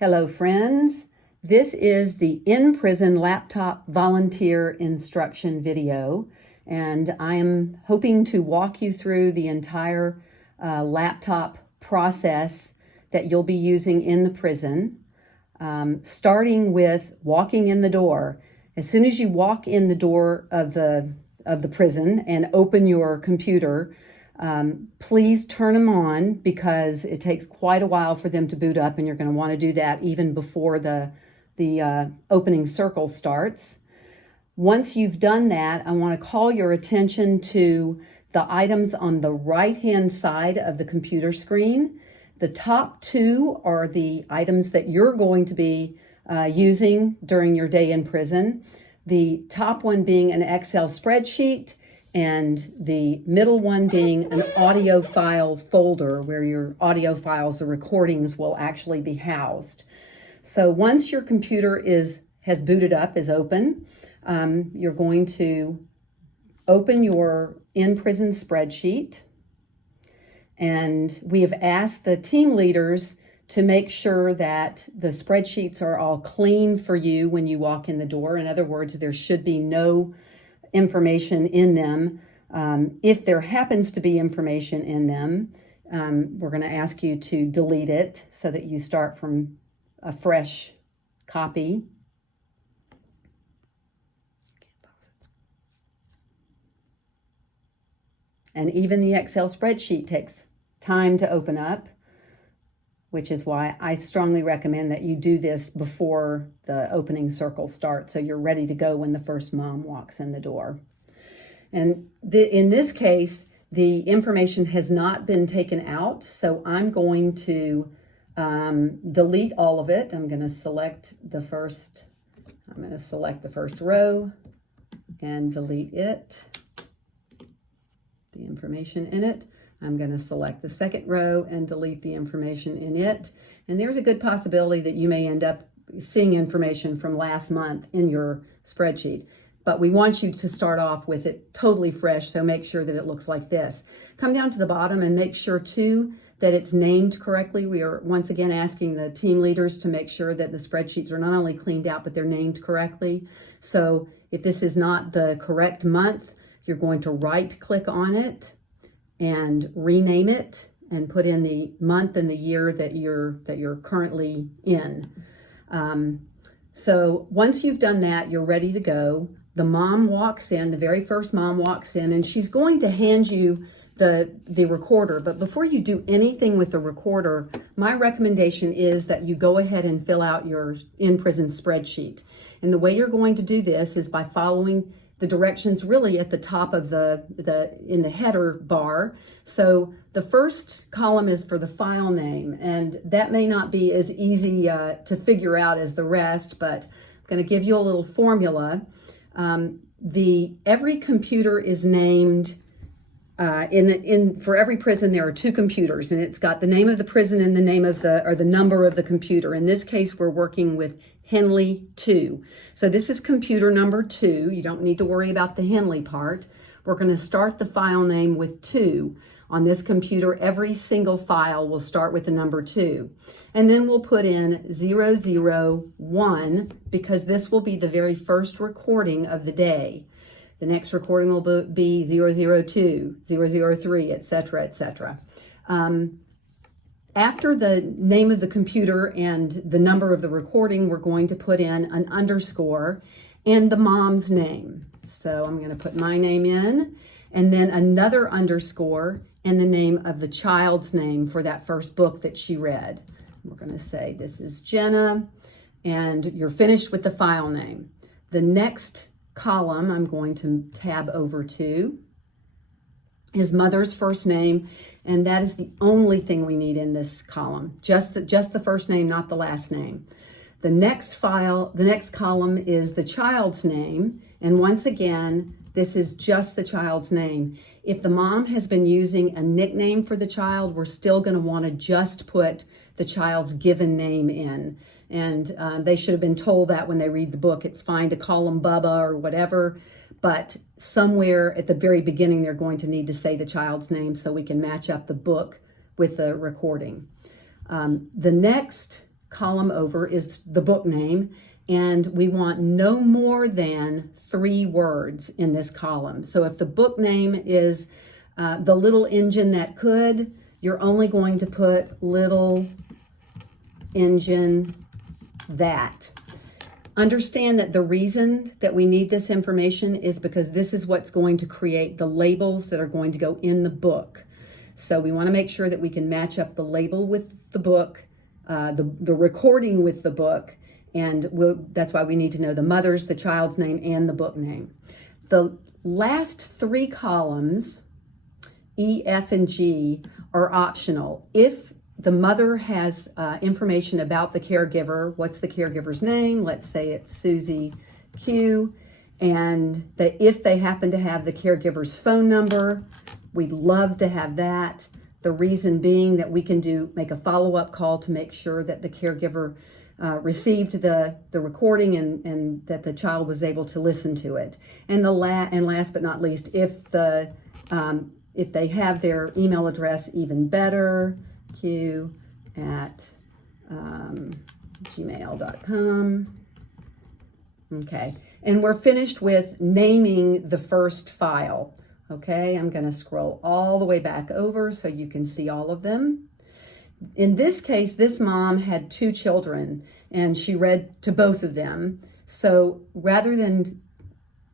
Hello, friends. This is the in-prison laptop volunteer instruction video, and I am hoping to walk you through the entire laptop process that you'll be using in the prison, starting with walking in the door. As soon as you walk in the door of the prison and open your computer, please turn them on because it takes quite a while for them to boot up, and you're going to want to do that even before the opening circle starts. Once you've done that, I want to call your attention to the items on the right-hand side of the computer screen. The top two are the items that you're going to be using during your day in prison. The top one being an Excel spreadsheet, and the middle one being an audio file folder where your audio files, the recordings, will actually be housed. So once your computer has booted up, is open, you're going to open your in-prison spreadsheet. And we have asked the team leaders to make sure that the spreadsheets are all clean for you when you walk in the door. In other words, there should be no information in them. If there happens to be information in them, we're going to ask you to delete it so that you start from a fresh copy. And even the Excel spreadsheet takes time to open up, which is why I strongly recommend that you do this before the opening circle starts so you're ready to go when the first mom walks in the door. And in this case, the information has not been taken out, so I'm going to delete all of it. I'm going to select the first row and delete it, the information in it. I'm going to select the second row and delete the information in it. And there's a good possibility that you may end up seeing information from last month in your spreadsheet. But we want you to start off with it totally fresh, so make sure that it looks like this. Come down to the bottom and make sure, too, that it's named correctly. We are once again asking the team leaders to make sure that the spreadsheets are not only cleaned out, but they're named correctly. So if this is not the correct month, you're going to right-click on it and rename it and put in the month and the year that you're currently in. So once you've done that, you're ready to go. The mom walks in, the very first mom walks in, and she's going to hand you the recorder. But before you do anything with the recorder, my recommendation is that you go ahead and fill out your in-prison spreadsheet. And the way you're going to do this is by following the directions really at the top of in the header bar. So the first column is for the file name, and that may not be as easy to figure out as the rest, but I'm going to give you a little formula. Every computer is named for every prison. There are two computers, and it's got the name of the prison and the name of the number of the computer. In this case, we're working with Henley 2. So this is computer number 2. You don't need to worry about the Henley part. We're going to start the file name with 2. On this computer, every single file will start with the number 2. And then we'll put in 001 because this will be the very first recording of the day. The next recording will be 002, 003, etc., etc. After the name of the computer and the number of the recording, we're going to put in an underscore and the mom's name. So I'm going to put my name in, and then another underscore and the name of the child's name for that first book that she read. We're going to say this is Jenna, and you're finished with the file name. The next column I'm going to tab over to is mother's first name, and that is the only thing we need in this column, just the first name, not the last name. The next column is the child's name, and once again, this is just the child's name. If the mom has been using a nickname for the child, we're still going to want to just put the child's given name in. And they should have been told that when they read the book. It's fine to call them Bubba or whatever, but somewhere at the very beginning, they're going to need to say the child's name so we can match up the book with the recording. The next column over is the book name, and we want no more than 3 words in this column. So if the book name is The Little Engine That Could, you're only going to put Little Engine That. Understand that the reason that we need this information is because this is what's going to create the labels that are going to go in the book. So we want to make sure that we can match up the label with the book, the recording with the book, and that's why we need to know the mother's, the child's name, and the book name. The last 3 columns, E, F, and G, are optional. If the mother has information about the caregiver, what's the caregiver's name? Let's say it's Susie Q. And if they happen to have the caregiver's phone number, we'd love to have that. The reason being that we can make a follow-up call to make sure that the caregiver received the recording and that the child was able to listen to it. And last but not least, if they have their email address, even better, q@gmail.com. Okay, and we're finished with naming the first file. Okay, I'm going to scroll all the way back over so you can see all of them. In this case, this mom had 2 children and she read to both of them. So rather than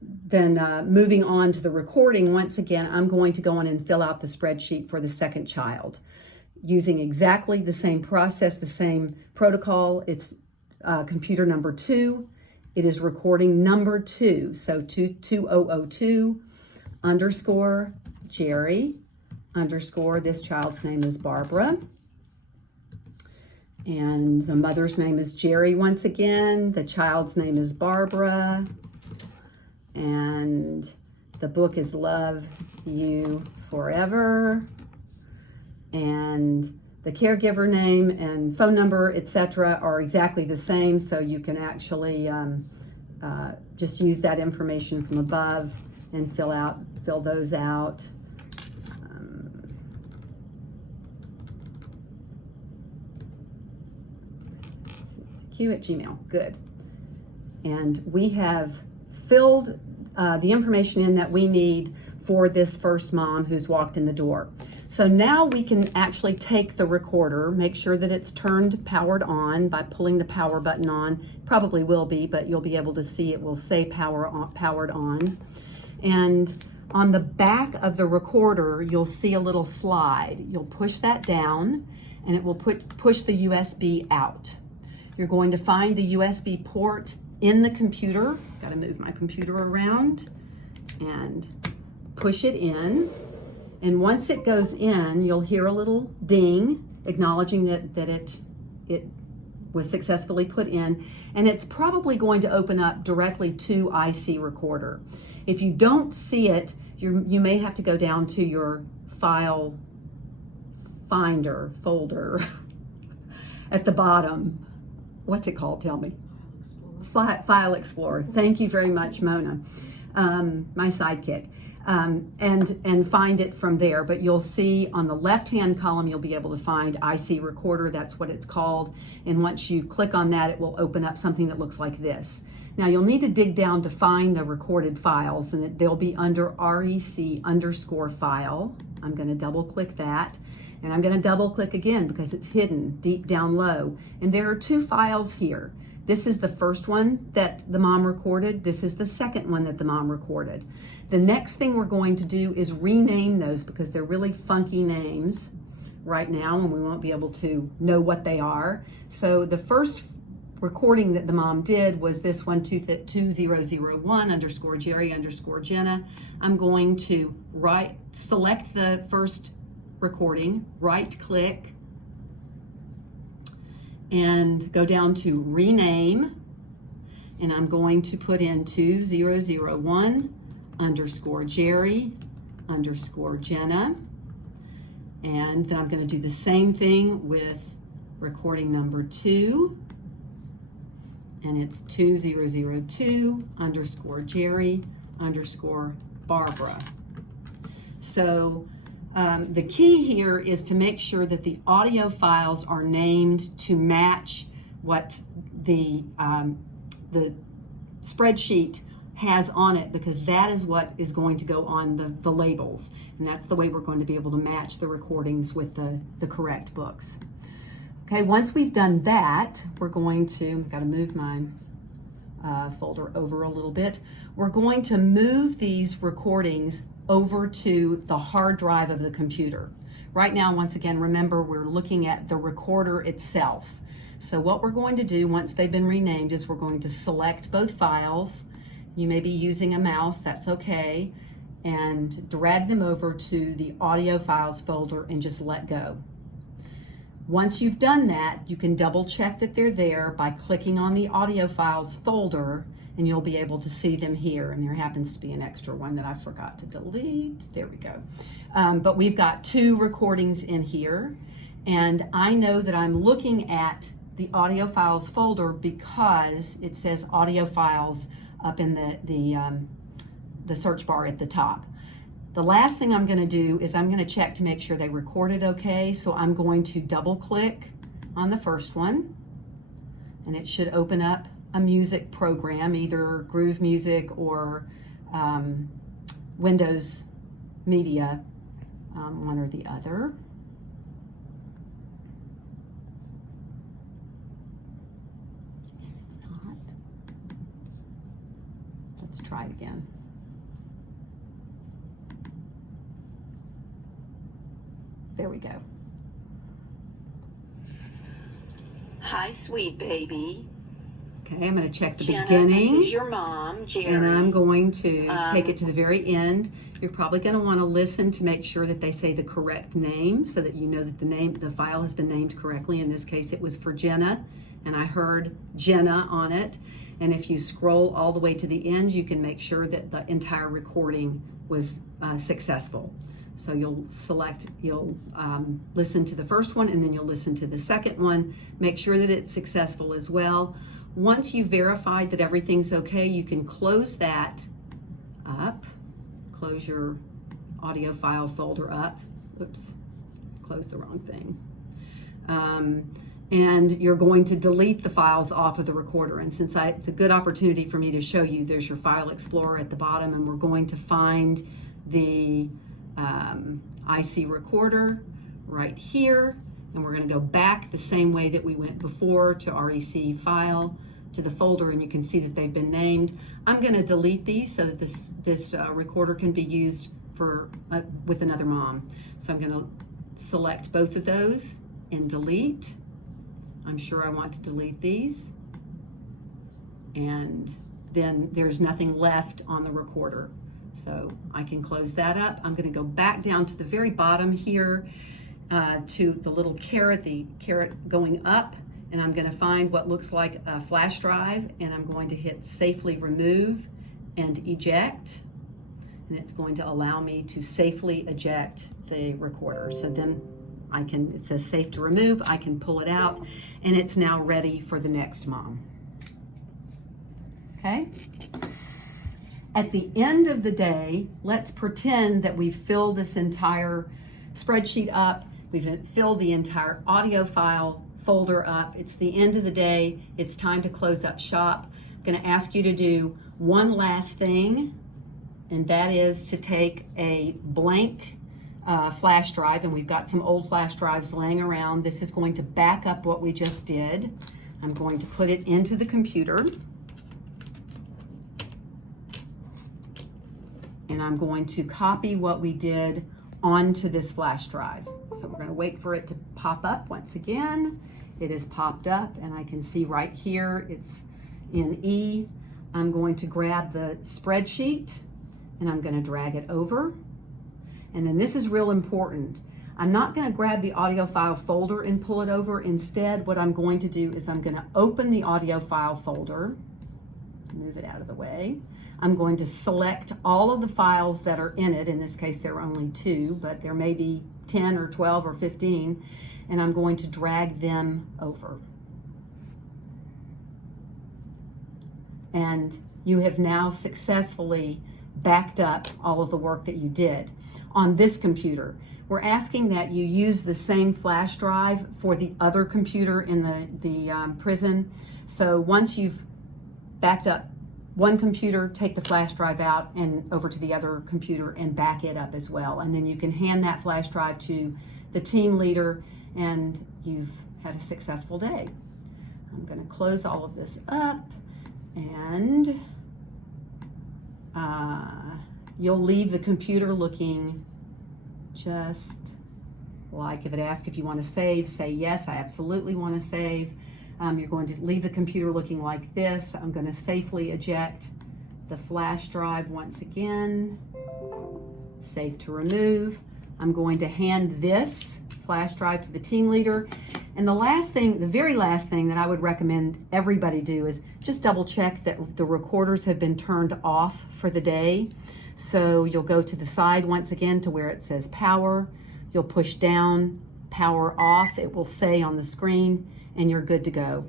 moving on to the recording, once again, I'm going to go on and fill out the spreadsheet for the second child using exactly the same process, the same protocol. It's computer number 2. It is recording number 2. So 2002 underscore Jerry underscore, this child's name is Barbara. And the mother's name is Jerry once again. The child's name is Barbara. And the book is Love You Forever. And the caregiver name and phone number, etc., are exactly the same. So you can actually just use that information from above and fill those out. q@gmail, good. And we have filled the information in that we need for this first mom who's walked in the door. So now we can actually take the recorder, make sure that it's powered on by pulling the power button on. Probably will be, but you'll be able to see it will say powered on. And on the back of the recorder, you'll see a little slide. You'll push that down and it will push the USB out. You're going to find the USB port in the computer. Got to move my computer around and push it in. And once it goes in, you'll hear a little ding acknowledging that it was successfully put in. And it's probably going to open up directly to IC Recorder. If you don't see it, you may have to go down to your file folder at the bottom. What's it called? Tell me. File Explorer. Thank you very much, Mona, my sidekick. And find it from there. But you'll see on the left-hand column, you'll be able to find IC Recorder. That's what it's called. And once you click on that, it will open up something that looks like this. Now you'll need to dig down to find the recorded files, and they'll be under REC_file. I'm going to double click that. And I'm going to double click again because it's hidden deep down low. And there are 2 files here. This is the first one that the mom recorded. This is the second one that the mom recorded. The next thing we're going to do is rename those because they're really funky names right now and we won't be able to know what they are. So the first recording that the mom did was this one, 2001 underscore Jerry underscore Jenna. I'm going to select the first recording, right click, and go down to rename, and I'm going to put in 2001 underscore Jerry underscore Jenna, and then I'm going to do the same thing with recording number 2, and it's 2002 underscore Jerry underscore Barbara. So the key here is to make sure that the audio files are named to match what the spreadsheet has on it, because that is what is going to go on the labels, and that's the way we're going to be able to match the recordings with the correct books. Okay, once we've done that, we're going to, I've got to move my folder over a little bit. We're going to move these recordings over to the hard drive of the computer. Right now, once again, remember, we're looking at the recorder itself. So what we're going to do once they've been renamed is we're going to select both files. You may be using a mouse, that's okay, and drag them over to the audio files folder and just let go. Once you've done that, you can double check that they're there by clicking on the audio files folder, and you'll be able to see them here. And there happens to be an extra one that I forgot to delete. There we go. But we've got 2 recordings in here, and I know that I'm looking at the audio files folder because it says audio files up in the search bar at the top. The last thing I'm going to do is I'm going to check to make sure they recorded okay. So I'm going to double click on the first one, and it should open up a music program, either Groove Music or Windows Media, one or the other. If not, let's try it again. There we go. Hi, sweet baby. Okay, I'm going to check the Jenna, beginning. this is your mom, Jerry. And I'm going to take it to the very end. You're probably going to want to listen to make sure that they say the correct name so that you know that the file has been named correctly. In this case, it was for Jenna, and I heard Jenna on it. And if you scroll all the way to the end, you can make sure that the entire recording was successful. So you'll listen to the first one, and then you'll listen to the second one. Make sure that it's successful as well. Once you've verified that everything's okay, you can close that up. Close your audio file folder up. Oops, closed the wrong thing. And you're going to delete the files off of the recorder. And since it's a good opportunity for me to show you, there's your File Explorer at the bottom, and we're going to find the IC recorder right here, and we're going to go back the same way that we went before to REC file, to the folder, and you can see that they've been named. I'm going to delete these so that this recorder can be used for with another mom. So I'm going to select both of those and delete. I'm sure I want to delete these, and then there's nothing left on the recorder. So I can close that up. I'm going to go back down to the very bottom here to the little carrot, the carrot going up, and I'm going to find what looks like a flash drive, and I'm going to hit safely remove and eject, and it's going to allow me to safely eject the recorder. So then it says safe to remove, I can pull it out, and it's now ready for the next mom. Okay? At the end of the day, let's pretend that we've filled this entire spreadsheet up. We've filled the entire audio file folder up. It's the end of the day. It's time to close up shop. I'm going to ask you to do one last thing, and that is to take a blank flash drive, and we've got some old flash drives laying around. This is going to back up what we just did. I'm going to put it into the computer. And I'm going to copy what we did onto this flash drive. So we're going to wait for it to pop up once again. It is popped up, and I can see right here it's in E. I'm going to grab the spreadsheet, and I'm going to drag it over. And then this is real important. I'm not going to grab the audio file folder and pull it over. Instead, what I'm going to do is I'm going to open the audio file folder, move it out of the way. I'm going to select all of the files that are in it. In this case, there are only 2, but there may be 10 or 12 or 15, and I'm going to drag them over. And you have now successfully backed up all of the work that you did on this computer. we're asking that you use the same flash drive for the other computer in the prison. So once you've backed up one computer, take the flash drive out and over to the other computer and back it up as well. And then you can hand that flash drive to the team leader and you've had a successful day. I'm going to close all of this up and you'll leave the computer looking just like, if it asks if you want to save, say yes, I absolutely want to save. You're going to leave the computer looking like this. I'm going to safely eject the flash drive once again. Safe to remove. I'm going to hand this flash drive to the team leader. And the last thing, the very last thing that I would recommend everybody do is just double check that the recorders have been turned off for the day. So you'll go to the side once again to where it says power. You'll push down, power off. It will say on the screen, and you're good to go.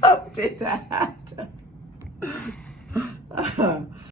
Don't do that.